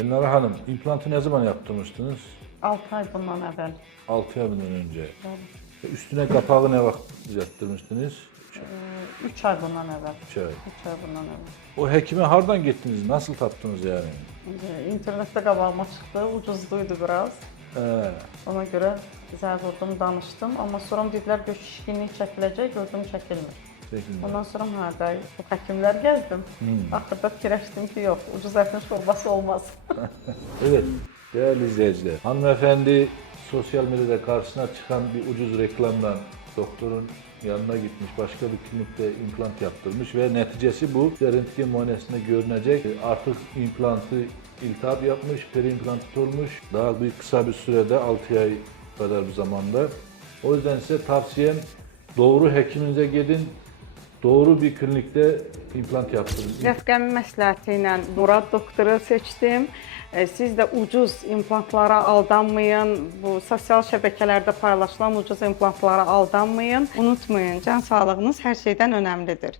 Elnara Hanım, implantı ne zaman yaptırmıştınız? 6 ay bundan əvvəl. 6 ay bundan önce. Bəli. Üstüne kapağı ne vakit yaptırmıştınız? 3 ay bundan əvvəl. 3 ay. 3 ay bundan əvvəl. O hekime hardan gittiniz? Nasıl taptınız yani? İnternetdə qabağıma çıxdı, ucuzduydu biraz. Ona görə zəng vurdum, danışdım. Amma sonra dedilər ki, şişkinlik çəkiləcək, gördüm çəkilmir. Çəkilmir. Ondan sonra bu həkimlər gəzdim. Axırda fikirləşdim ki, yox, ucuz ətin şorbası olmaz. Evet, değerli izleyiciler. Hanımefendi sosyal medyada karşısına çıkan bir ucuz reklamdan doktorun yanına gitmiş, başka bir klinikte implant yaptırmış ve neticesi bu. Röntgen muayenesinde görünecek. Artık implantı iltihap yapmış, periimplantit olmuş. Daha bir kısa bir sürede 6 ay kadar bir zamanda. O yüzden size tavsiyem doğru hekiminize gidin. Doğru bir klinikte implant yaptırın. Rəfiqəmin məsləhəti ilə Murad doktoru seçdim. Siz də ucuz implantlara aldanmayın. Bu sosial şəbəkələrdə paylaşılan ucuz implantlara aldanmayın. Unutmayın, can sağlığınız hər şeydən önəmlidir.